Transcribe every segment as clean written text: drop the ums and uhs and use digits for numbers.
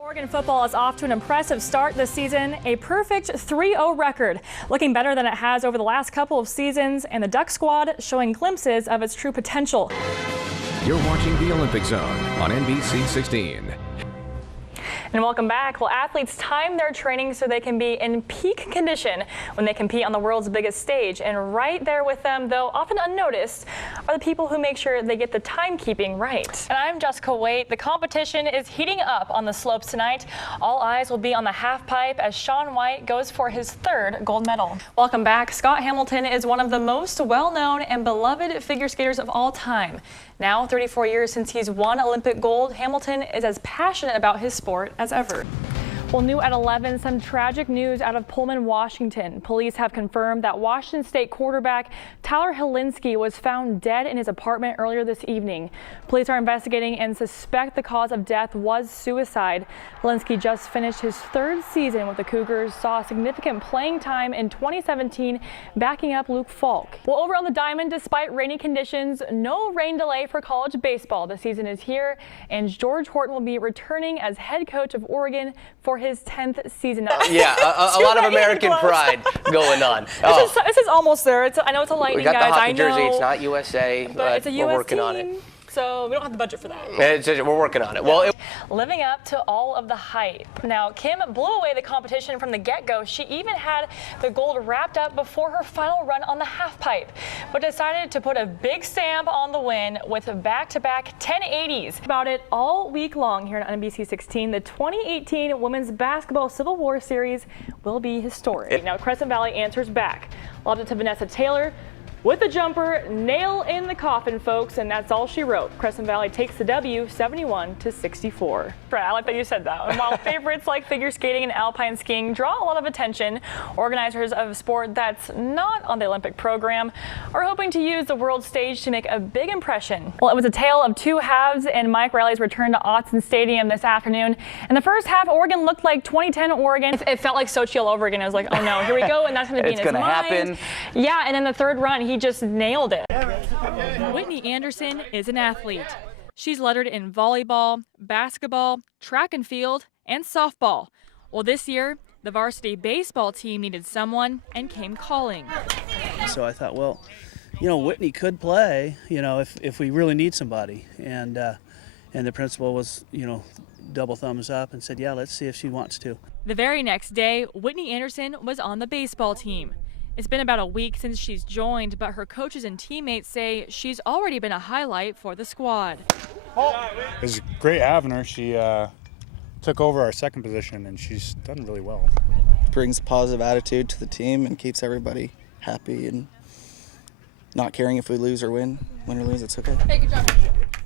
Oregon football is off to an impressive start this season, a perfect 3-0 record, looking better than it has over the last couple of seasons, and the Duck squad showing glimpses of its true potential. You're watching the Olympic Zone on NBC 16. And welcome back. Well, athletes time their training so they can be in peak condition when they compete on the world's biggest stage. And right there with them, though often unnoticed, are the people who make sure they get the timekeeping right. And I'm Jessica Waite. The competition is heating up on the slopes tonight. All eyes will be on the half pipe as Shaun Waite goes for his third gold medal. Welcome back. Scott Hamilton is one of the most well-known and beloved figure skaters of all time. Now, 34 years since he's won Olympic gold, Hamilton is as passionate about his sport as ever. Well, new at 11, some tragic news out of Pullman, Washington. Police have confirmed that Washington State quarterback Tyler Helinski was found dead in his apartment earlier this evening. Police are investigating and suspect the cause of death was suicide. Helinski just finished his third season with the Cougars, saw significant playing time in 2017, backing up Luke Falk. Well, over on the diamond, despite rainy conditions, no rain delay for college baseball. The season is here, and George Horton will be returning as head coach of Oregon for his 10th season. Yeah, a lot of American pride going on. This is almost there. I know it's a Lightning, we got guys. the hockey jersey. It's not USA, but it's a US we're working team, on it. So we don't have the budget for that. We're working on it. Well, living up to all of the hype. Now, Kim blew away the competition from the get-go. She even had the gold wrapped up before her final run on the half pipe, but decided to put a big stamp on the win with back-to-back 1080s. About it all week long here on NBC 16, the 2018 Women's Basketball Civil War Series will be historic. Now, Crescent Valley answers back. Lobbed it to Vanessa Taylor with the jumper, nail in the coffin, folks, and that's all she wrote. Crescent Valley takes the W, 71-64. I like that you said that. And while favorites like figure skating and alpine skiing draw a lot of attention, organizers of a sport that's not on the Olympic program are hoping to use the world stage to make a big impression. Well, it was a tale of two halves, and Mike Riley's return to Autzen Stadium this afternoon. In the first half, Oregon looked like 2010 Oregon. It felt like Sochi all over again. I was like, oh no, here we go, and that's going to be in his mind. Happen. Yeah, and then the third run, he just nailed it. Whitney Anderson is an athlete. She's lettered in volleyball, basketball, track and field, and softball. Well, this year, the varsity baseball team needed someone and came calling. So I thought, well, Whitney could play, if we really need somebody. And the principal was, double thumbs up and said, yeah, let's see if she wants to. The very next day, Whitney Anderson was on the baseball team. It's been about a week since she's joined, but her coaches and teammates say she's already been a highlight for the squad. It was great having her. She took over our second position, and she's done really well. Brings a positive attitude to the team and keeps everybody happy and not caring if we lose or win. Win or lose, it's okay. Hey, good job.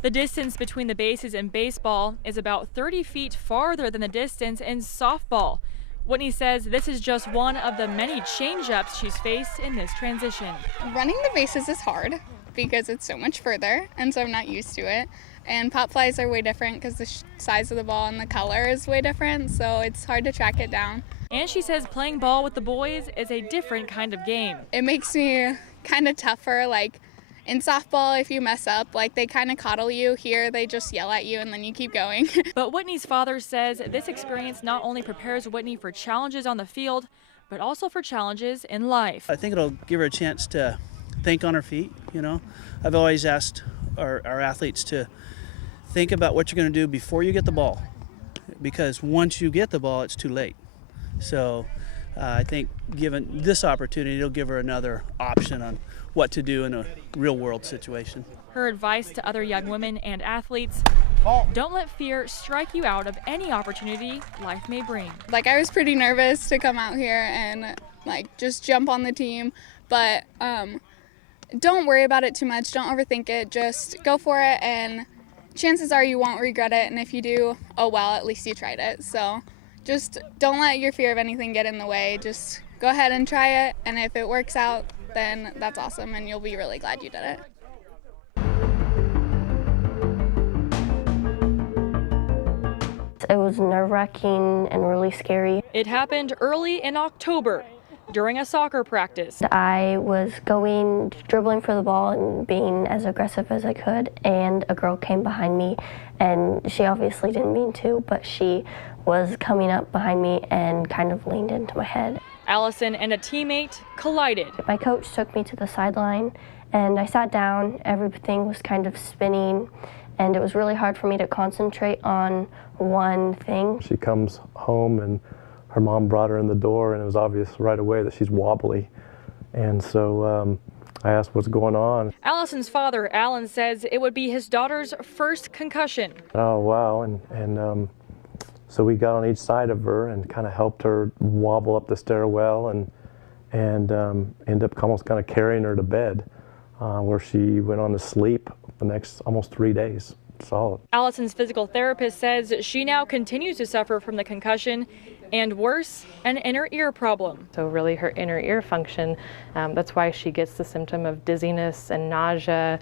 The distance between the bases in baseball is about 30 feet farther than the distance in softball. Whitney says this is just one of the many change-ups she's faced in this transition. Running the bases is hard because it's so much further, and so I'm not used to it. And pop flies are way different because the size of the ball and the color is way different, so it's hard to track it down. And she says playing ball with the boys is a different kind of game. It makes me kind of tougher, like in softball, if you mess up, they kind of coddle you. Here, they just yell at you and then you keep going. But Whitney's father says this experience not only prepares Whitney for challenges on the field, but also for challenges in life. I think it'll give her a chance to think on her feet, I've always asked our athletes to think about what you're going to do before you get the ball, because once you get the ball, it's too late. So I think given this opportunity, it'll give her another option on what to do in a real-world situation. Her advice to other young women and athletes, don't let fear strike you out of any opportunity life may bring. I was pretty nervous to come out here and just jump on the team, but don't worry about it too much. Don't overthink it. Just go for it, and chances are you won't regret it, and if you do, oh well, at least you tried it. So just don't let your fear of anything get in the way. Just go ahead and try it, and if it works out, then that's awesome, and you'll be really glad you did it. It was nerve-wracking and really scary. It happened early in October. during a soccer practice. I was dribbling for the ball and being as aggressive as I could, and a girl came behind me, and she obviously didn't mean to, but she was coming up behind me and kind of leaned into my head. Allison and a teammate collided. My coach took me to the sideline, and I sat down. Everything was kind of spinning, and it was really hard for me to concentrate on one thing. She comes home and her mom brought her in the door, and it was obvious right away that she's wobbly. And so I asked what's going on. Allison's father, Alan, says it would be his daughter's first concussion. Oh, wow. And so we got on each side of her and kind of helped her wobble up the stairwell and ended up almost kind of carrying her to bed, where she went on to sleep the next almost 3 days. Solid. Allison's physical therapist says she now continues to suffer from the concussion and worse, an inner ear problem. So really her inner ear function, that's why she gets the symptom of dizziness and nausea,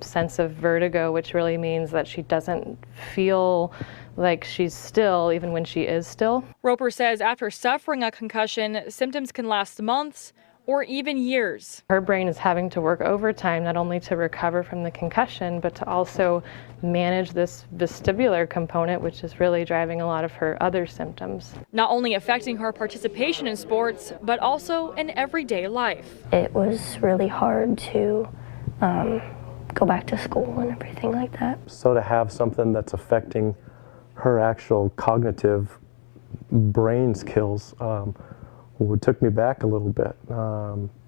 sense of vertigo, which really means that she doesn't feel like she's still, even when she is still. Roper says after suffering a concussion, symptoms can last months or even years. Her brain is having to work overtime, not only to recover from the concussion, but to also manage this vestibular component, which is really driving a lot of her other symptoms. Not only affecting her participation in sports, but also in everyday life. It was really hard to go back to school and everything like that. So to have something that's affecting her actual cognitive brain skills took me back a little bit,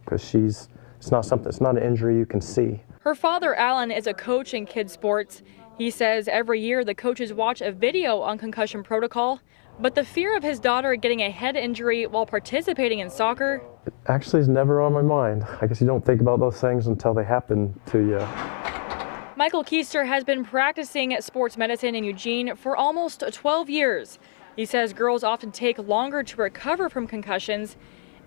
because it's not an injury you can see. Her father, Alan, is a coach in kids sports. He says every year the coaches watch a video on concussion protocol, but the fear of his daughter getting a head injury while participating in soccer Actually, is never on my mind. I guess you don't think about those things until they happen to you. Michael Keister has been practicing sports medicine in Eugene for almost 12 years. He says girls often take longer to recover from concussions,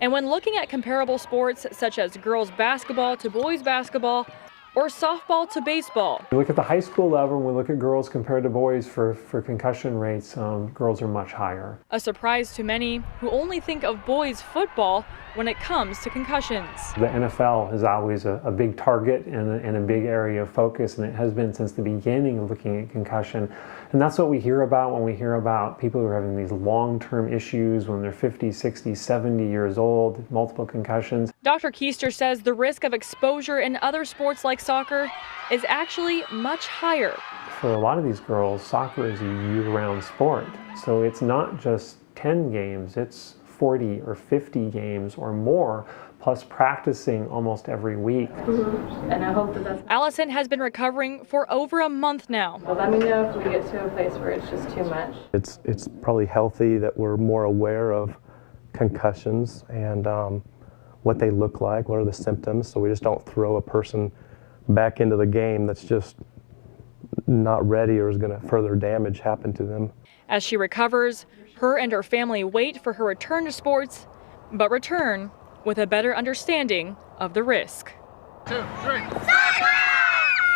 and when looking at comparable sports such as girls basketball to boys basketball or softball to baseball. We look at the high school level and we look at girls compared to boys for concussion rates, girls are much higher. A surprise to many who only think of boys football when it comes to concussions. The NFL is always a big target and a big area of focus, and it has been since the beginning of looking at concussion. And that's what we hear about when we hear about people who are having these long-term issues when they're 50, 60, 70 years old, multiple concussions. Dr. Keister says the risk of exposure in other sports like soccer is actually much higher. For a lot of these girls, soccer is a year-round sport. So it's not just 10 games, it's 40 or 50 games or more, plus practicing almost every week. And I hope that's... Allison has been recovering for over a month now. Well, let me know if we get to a place where it's just too much. It's probably healthy that we're more aware of concussions and what they look like, what are the symptoms, so we just don't throw a person back into the game that's just not ready or is going to further damage happen to them. As she recovers, her and her family wait for her return to sports, but return with a better understanding of the risk. 2, 3.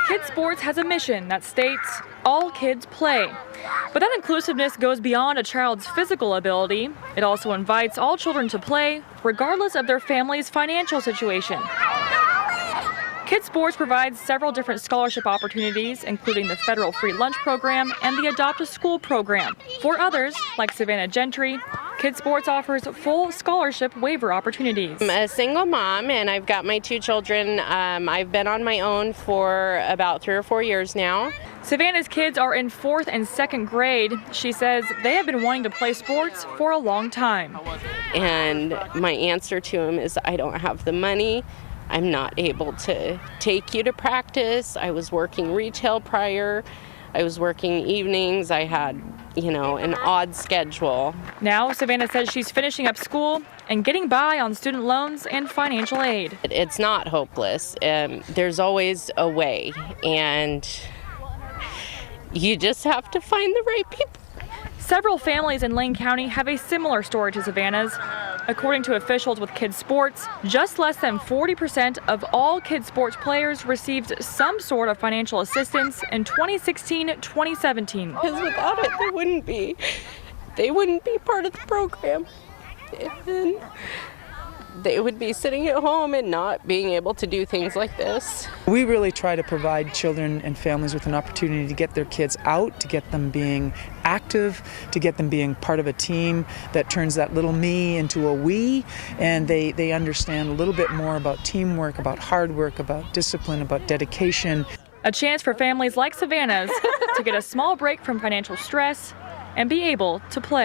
Kids Sports has a mission that states all kids play. But that inclusiveness goes beyond a child's physical ability. It also invites all children to play, regardless of their family's financial situation. Kids Sports provides several different scholarship opportunities, including the federal free lunch program and the Adopt a School program. For others, like Savannah Gentry, Kids Sports offers full scholarship waiver opportunities. I'm a single mom and I've got my 2 children. I've been on my own for about 3 or 4 years now. Savannah's kids are in 4th and 2nd grade. She says they have been wanting to play sports for a long time. And my answer to them is I don't have the money. I'm not able to take you to practice. I was working retail prior. I was working evenings. I had, an odd schedule. Now, Savannah says she's finishing up school and getting by on student loans and financial aid. It's not hopeless. There's always a way, and you just have to find the right people. Several families in Lane County have a similar story to Savannah's. According to officials with Kids Sports, just less than 40% of all Kids Sports players received some sort of financial assistance in 2016-2017. Because without it, they wouldn't be part of the program. And they would be sitting at home and not being able to do things like this. We really try to provide children and families with an opportunity to get their kids out, to get them being active, to get them being part of a team that turns that little me into a we, and they understand a little bit more about teamwork, about hard work, about discipline, about dedication. A chance for families like Savannah's to get a small break from financial stress and be able to play.